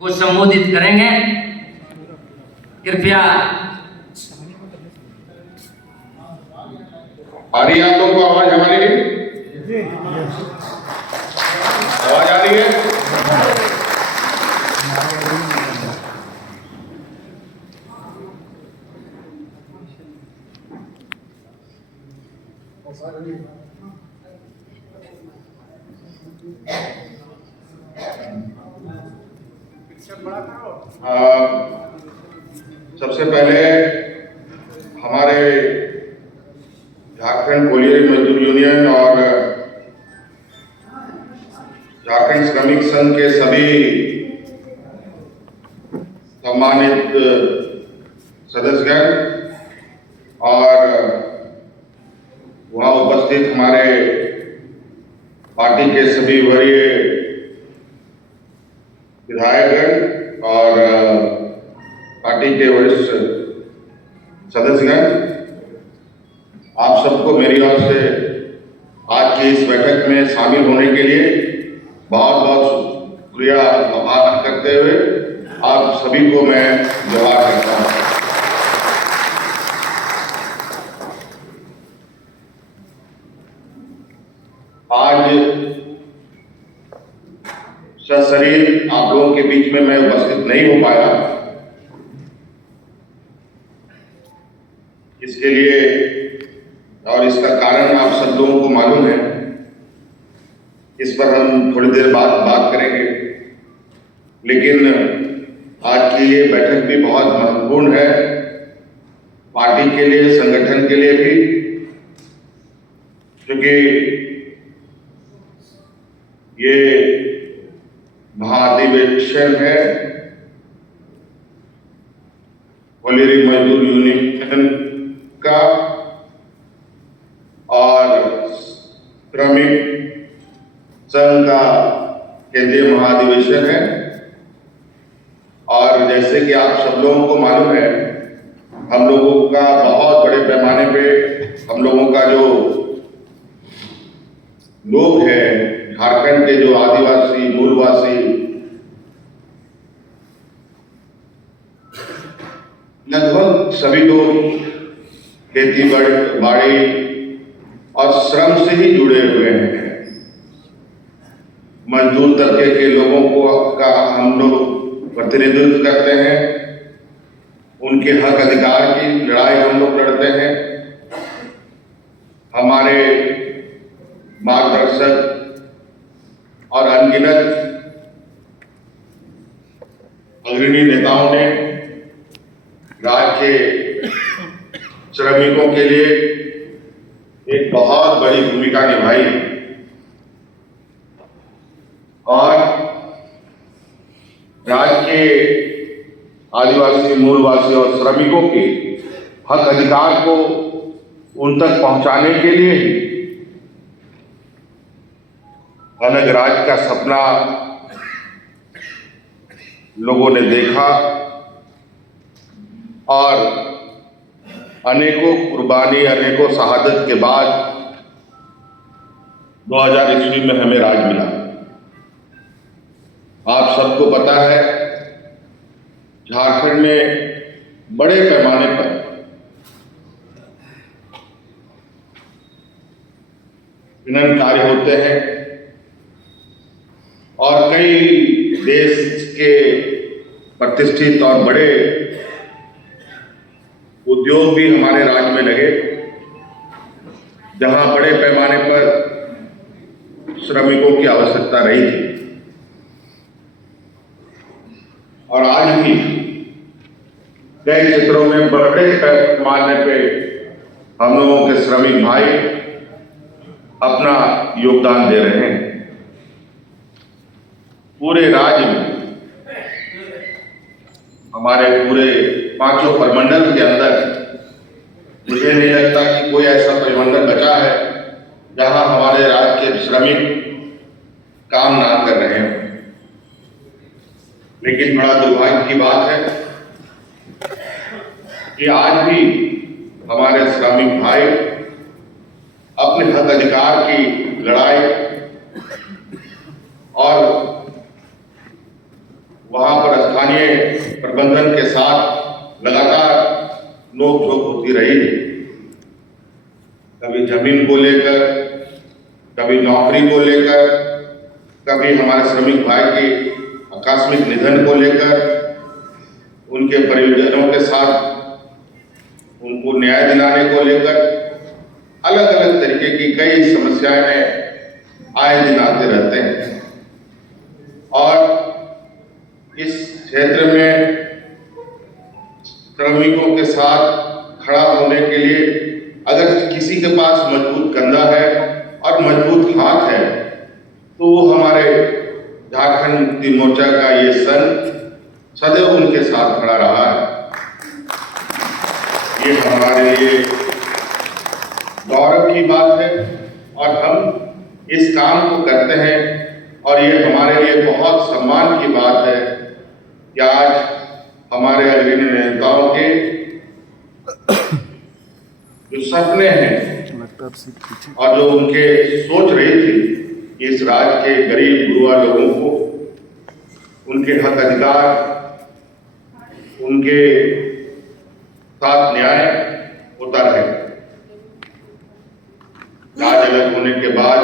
को संबोधित करेंगे। कृपया। आ रही है आप लोगों को आवाज हमारी? आवाज आ रही है? सबसे पहले हमारे झारखंड कोलियरी मजदूर यूनियन और झारखंड श्रमिक संघ के सभी सम्मानित सदस्यगण और वहां उपस्थित हमारे पार्टी के सभी वरीय विधायकगण और पार्टी के वरिष्ठ सदस्यगण, आप सबको मेरी ओर से आज की इस बैठक में शामिल होने के लिए बहुत बहुत शुक्रिया आभार करते हुए आप सभी को मैं जोहार करता हूँ। आज सशरीर आप लोगों के बीच में मैं उपस्थित नहीं हो पाया, इसके लिए और इसका कारण आप सब लोगों को मालूम है। इस पर हम थोड़ी देर बाद बात करेंगे, लेकिन आज की ये बैठक भी बहुत महत्वपूर्ण है पार्टी के लिए, संगठन के लिए भी, क्योंकि ये महाधिवेशन है कोलियरी मजदूर यूनियन का और श्रमिक संघ का केंद्रीय महाधिवेशन है। और जैसे कि आप सब लोगों को मालूम है, हम लोगों का बहुत बड़े पैमाने पे हम लोगों का जो लोग हैं, झारखंड के जो आदिवासी मूलवासी लगभग सभी लोग खेती बाड़ी और श्रम से ही जुड़े हुए हैं। मजदूर तबके के लोगों को का हम लोग प्रतिनिधित्व करते हैं, उनके हक अधिकार की लड़ाई हम लोग लड़ते हैं। हमारे मार्गदर्शक और अनगिनत अग्रणी नेताओं ने राज्य के श्रमिकों के लिए एक बहुत बड़ी भूमिका निभाई और राज्य के आदिवासी मूलवासी और श्रमिकों के हक अधिकार को उन तक पहुंचाने के लिए ही अलग राज्य का सपना लोगों ने देखा और अनेकों कुर्बानी, अनेकों शहादत के बाद 2000 ईस्वी में हमें राज मिला। आप सबको पता है, झारखंड में बड़े पैमाने पर खनन कार्य होते हैं और कई देश के प्रतिष्ठित और बड़े उद्योग भी हमारे राज्य में लगे, जहां बड़े पैमाने पर श्रमिकों की आवश्यकता रही थी। और आज भी कई क्षेत्रों में बड़े पैमाने पे हम लोगों के श्रमिक भाई अपना योगदान दे रहे हैं। पूरे राज्य में हमारे पूरे 5 परिमंडल के अंदर मुझे नहीं लगता कि कोई ऐसा परिमंडल बचा है जहां हमारे राज्य के श्रमिक काम ना कर रहे हैं। लेकिन बड़ा दुर्भाग्य की बात है कि आज भी हमारे श्रमिक भाई अपने हक अधिकार की लड़ाई और वहां पर स्थानीय प्रबंधन के साथ लगातार नोकझोंक होती रही। कभी जमीन को लेकर, कभी नौकरी को लेकर, कभी हमारे श्रमिक भाई के आकस्मिक निधन को लेकर, उनके परिजनों के साथ उनको न्याय दिलाने को लेकर अलग अलग तरीके की कई समस्याएं आए दिन आते रहते हैं। और इस क्षेत्र में श्रमिकों के साथ खड़ा होने के लिए अगर किसी के पास मजबूत कंधा है और मजबूत हाथ है तो वो हमारे झारखंड मुक्ति मोर्चा का ये संघ सदैव उनके साथ खड़ा रहा है। ये हमारे लिए गौरव की बात है और हम इस काम को करते हैं और ये हमारे लिए बहुत सम्मान की बात है कि आज हमारे अग्रणी नेताओं के जो सपने हैं और जो उनके सोच रही थी कि इस राज्य के गरीब गुरुआ लोगों को उनके हक अधिकार, उनके साथ न्याय होता रहे। राज अलग होने के बाद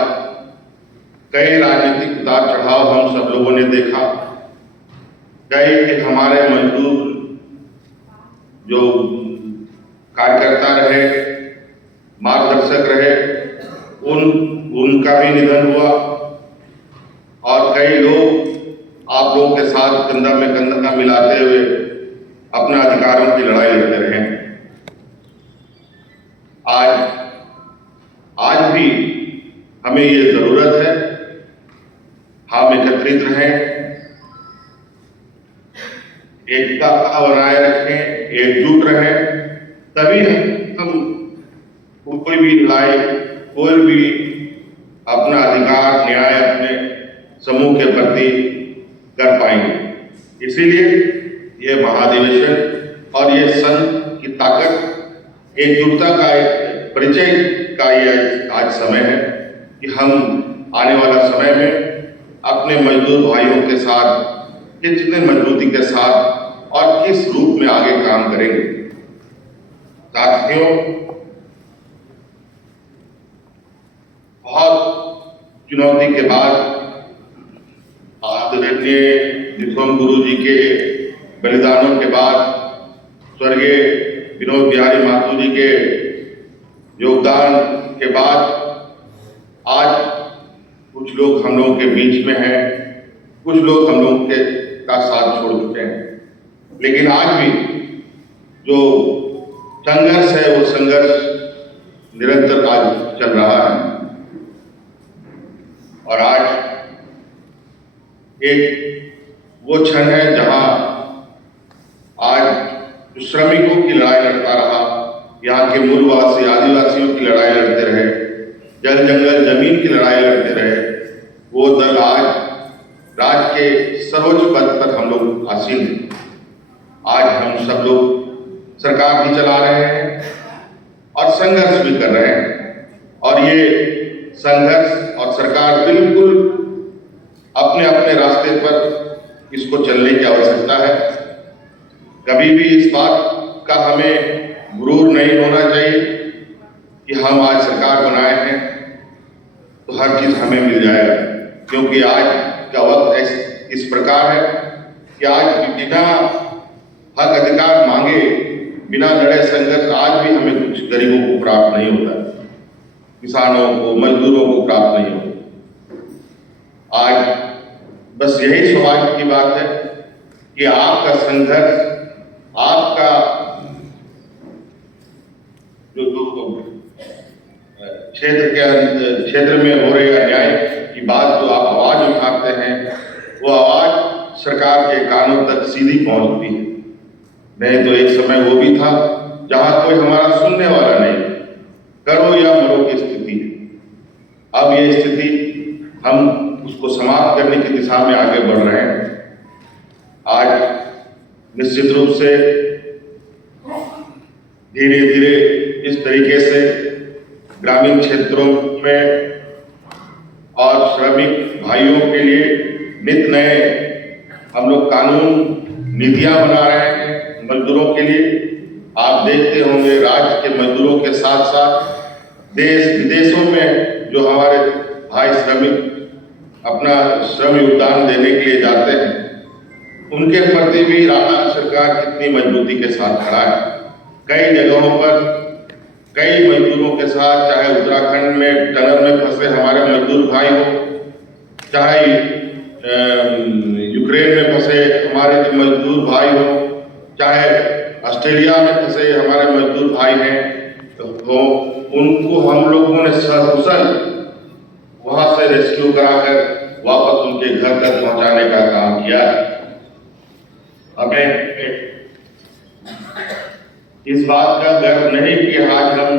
कई राजनीतिक उतार चढ़ाव हम सब लोगों ने देखा। कई हमारे मजदूर जो कार्यकर्ता रहे, मार्गदर्शक रहे, उनका भी निधन हुआ और कई लोग आप लोगों के साथ कंधा में कंधा मिलाते हुए अपने अधिकारों की लड़ाई लड़ते रहे। आज भी हमें ये जरूरत है हम एकत्रित रहें, एकता बनाए रखें, एकजुट रहें, तभी हम कोई भी लड़ाई, कोई भी अपना अधिकार न्याय अपने समूह के प्रति कर पाएंगे। इसीलिए ये महाधिवेशन और ये संघ की ताकत, एकजुटता का एक परिचय का ये आज समय है कि हम आने वाला समय में अपने मजदूर भाइयों के साथ कितने मजबूती के साथ और किस रूप में आगे काम करेंगे। साथियों, बहुत चुनौती के बाद आदरणीय विश्वम गुरु जी के बलिदानों के बाद, स्वर्गीय विनोद बिहारी महतो जी के योगदान के बाद आज कुछ लोग हम लोगों के बीच में हैं, कुछ लोग हम लोगों के का साथ छोड़ चुके हैं, लेकिन आज भी जो संघर्ष है वो संघर्ष निरंतर आज चल रहा है। और आज एक वो क्षण है जहां आज श्रमिकों की लड़ाई लड़ता रहा, यहाँ के मूलवासी आदिवासियों की लड़ाई लड़ते रहे, जल जंगल जमीन की लड़ाई लड़ते रहे, वो दल आज राज्य के सर्वोच्च पद पर हम लोग आसीन हैं। आज हम सब लोग सरकार भी चला रहे हैं और संघर्ष भी कर रहे हैं और ये संघर्ष और सरकार बिल्कुल अपने अपने रास्ते पर इसको चलने की आवश्यकता है। कभी भी इस बात का हमें गुरूर नहीं होना चाहिए कि हम आज सरकार बनाए हैं तो हर चीज हमें मिल जाएगा, क्योंकि आज का वक्त इस प्रकार है कि आज बिना हक अधिकार मांगे, बिना लड़े संघर्ष आज भी हमें कुछ गरीबों को प्राप्त नहीं होता, किसानों को, मजदूरों को प्राप्त नहीं होता। आज बस यही सौभाग्य की बात है कि आपका संघर्ष, आपका जो क्षेत्र में हो रहे अन्याय की बात जो आप आवाज उठाते हैं, वो आवाज सरकार के कानों तक सीधी पहुंचती है। नहीं तो एक समय वो भी था जहां कोई हमारा सुनने वाला नहीं, करो या मरो की स्थिति है। अब ये स्थिति हम उसको समाप्त करने की दिशा में आगे बढ़ रहे हैं। आज निश्चित रूप से धीरे धीरे इस तरीके से ग्रामीण क्षेत्रों में और श्रमिक भाइयों के लिए नित नए हम लोग कानून नीतियां बना रहे हैं मजदूरों के लिए। आप देखते होंगे राज्य के मजदूरों के साथ साथ देश विदेशों में जो हमारे भाई श्रमिक अपना श्रम योगदान देने के लिए जाते हैं, उनके प्रति भी राज्य सरकार कितनी मजबूती के साथ खड़ा है। कई जगहों पर कई मजदूरों के साथ, चाहे उत्तराखंड में टनल में फंसे हमारे मजदूर भाई हो, चाहे यूक्रेन में फंसे हमारे मजदूर भाई हो, चाहे ऑस्ट्रेलिया में फंसे हमारे मजदूर भाई हैं तो उनको हम लोगों ने सकुशल वहां से रेस्क्यू कराकर वापस उनके घर तक पहुंचाने का काम किया। हमें इस बात का गर्व नहीं कि आज हम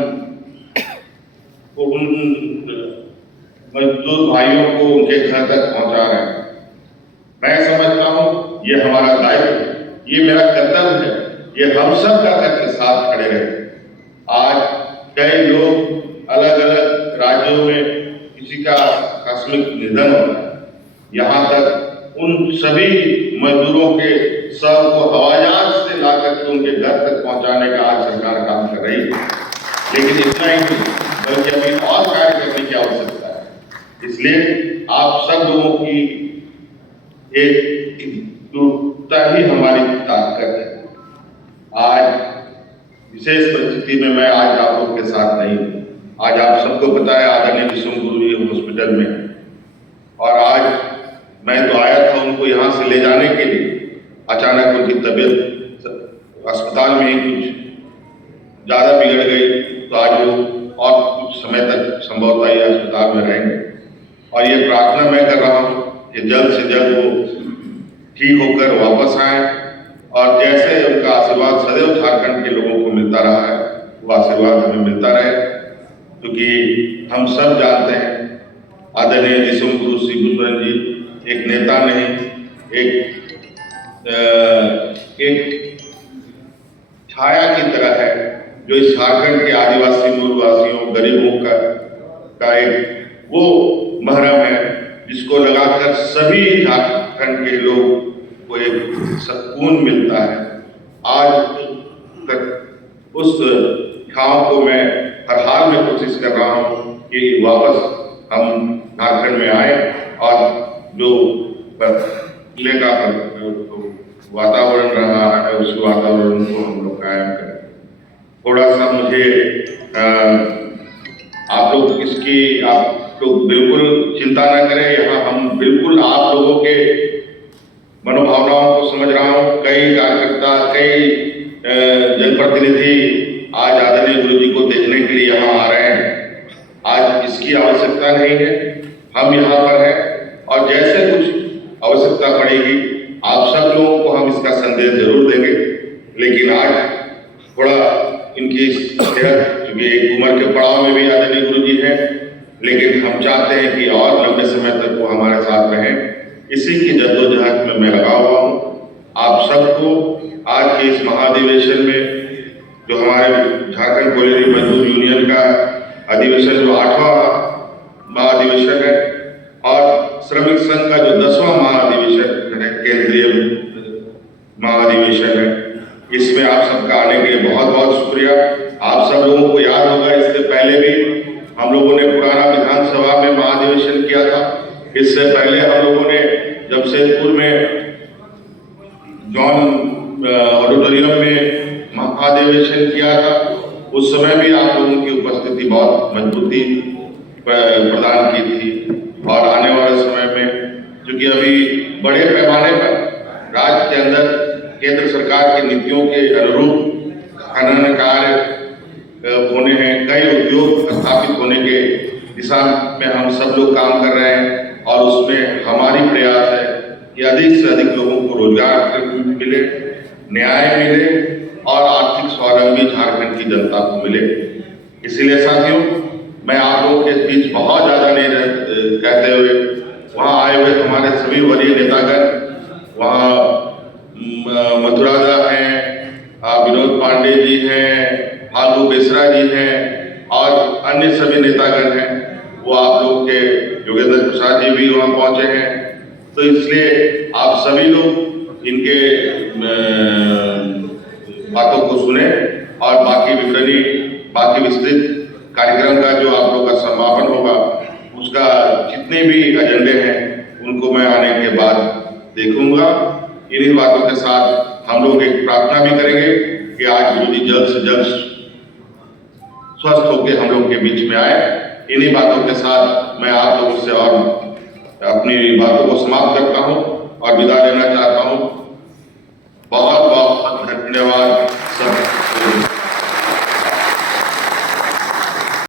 उन मजदूर भाइयों को उनके घर तक पहुंचा रहे हैं। मैं समझता हूं ये हमारा दायित्व है, ये मेरा कर्तव्य है, ये हम सब का करके साथ खड़े रहे। आज कई लोग अलग अलग राज्यों में किसी का आकस्मिक निधन होता है, यहाँ तक उन सभी मजदूरों के शव को हवाई जहाज से लाकर के उनके घर तक पहुंचाने का आज सरकार काम कर रही है। लेकिन इतना ही नहीं, बल्कि अभी और कार्य करने की आवश्यकता है। इसलिए आप सब लोगों की एकजुटता ही हमारी ताकत है। आज विशेष परिस्थिति में मैं आज आप लोग के साथ नहीं हूँ। आज आप सबको पता है आदरणीय विश्व गुरु जी हॉस्पिटल में, और आज मैं तो आया था उनको यहाँ से ले जाने के लिए। अचानक उनकी तबीयत अस्पताल में ही कुछ ज्यादा बिगड़ गई, तो आज वो और कुछ समय तक संभवतः ये अस्पताल में रहेंगे। और ये प्रार्थना मैं कर रहा हूँ कि जल्द से जल्द वो ठीक होकर वापस आए, और जैसे उनका आशीर्वाद सदैव झारखंड के लोगों को मिलता रहा है, वो आशीर्वाद हमें मिलता रहे। क्योंकि हम सब जानते हैं आदरणीय विश्व गुरु श्री गुरुचरण जी एक नेता नहीं, एक छाया की तरह है जो इस झारखंड के आदिवासी मूलवासियों गरीबों का एक वो महरम है जिसको लगाकर सभी झारखंड के लोग को एक सुकून मिलता है। आज तक उस ठाव को मैं हर हाल में कोशिश कर रहा हूँ कि वापस हम झारखंड में आए और जो पहले का वातावरण रहा है उस वातावरण को हम लोग कायम करें। थोड़ा सा मुझे आप लोग बिल्कुल चिंता न करें, यहाँ हम बिल्कुल आप लोगों के मनोभावनाओं को समझ रहा हूँ। कई कार्यकर्ता, कई जनप्रतिनिधि आज आदरणीय गुरु जी को देखने के लिए यहाँ आ रहे हैं। आज इसकी आवश्यकता नहीं है, हम यहाँ पर हैं, और जैसे कुछ आवश्यकता पड़ेगी आप सब लोगों को हम इसका संदेश जरूर देंगे। लेकिन आज थोड़ा इनकी सेहत, क्योंकि एक उम्र के पड़ाव में भी आदरणीय गुरु जी हैं, लेकिन हम चाहते हैं कि और लंबे समय तक वो हमारे साथ रहें। इसी की जद्दोजहद में मैं लगा हुआ हूँ। आप सबको आज के इस महाधिवेशन में, जो हमारे झारखंड कोयलेरी मजदूर यूनियन का अधिवेशन जो 8वां महाधिवेशन है, और श्रमिक संघ का जो 10वां महाधिवेशन है, केंद्रीय महाधिवेशन है, इसमें आप सबका आने के लिए बहुत बहुत शुक्रिया। आप सब लोगों को याद होगा इससे पहले भी हम लोगों ने पुराना विधानसभा में महाधिवेशन किया था। इससे पहले हम लोगों ने जमशेदपुर में जॉन ऑडिटोरियम में महाधिवेशन किया था। उस समय भी आप लोगों की उपस्थिति बहुत मजबूती प्रदान की थी, और आने वाले समय में, क्योंकि अभी बड़े पैमाने पर राज्य के अंदर केंद्र सरकार की नीतियों के अनुरूप खनन कार्य होने हैं, कई उद्योग स्थापित होने के दिशा में हम सब लोग काम कर रहे हैं, और उसमें हमारी प्रयास है कि अधिक से अधिक लोगों को रोजगार मिले, न्याय मिले, और आर्थिक स्वावलंबी झारखंड की जनता को मिले। इसीलिए साथियों, मैं आप लोगों के बीच बहुत ज्यादा नहीं कहते हुए, वहाँ आए हुए हमारे सभी वरीय नेतागण, वहाँ मथुरादा हैं, विनोद पांडे जी हैं, फाल्गू बेसरा जी हैं, और अन्य सभी नेतागण हैं, वो आप लोग के योगेंद्र प्रसाद जी भी वहाँ पहुंचे हैं। तो इसलिए आप सभी लोग बातों को सुने और बाकी विस्तृत कार्यक्रम का जो आप लोग का समापन होगा उसका जितने भी एजेंडे हैं उनको मैं आने के बाद देखूंगा। इन्हीं बातों के साथ हम लोग एक प्रार्थना भी करेंगे कि आज गुरु जी जल्द से जल्द स्वस्थ होकर हम लोग के बीच में आए। इन्हीं बातों के साथ मैं आप लोगों से और अपनी बातों को समाप्त करता हूं और विदा लेना चाहता हूं। बहुत बहुत धन्यवाद सब।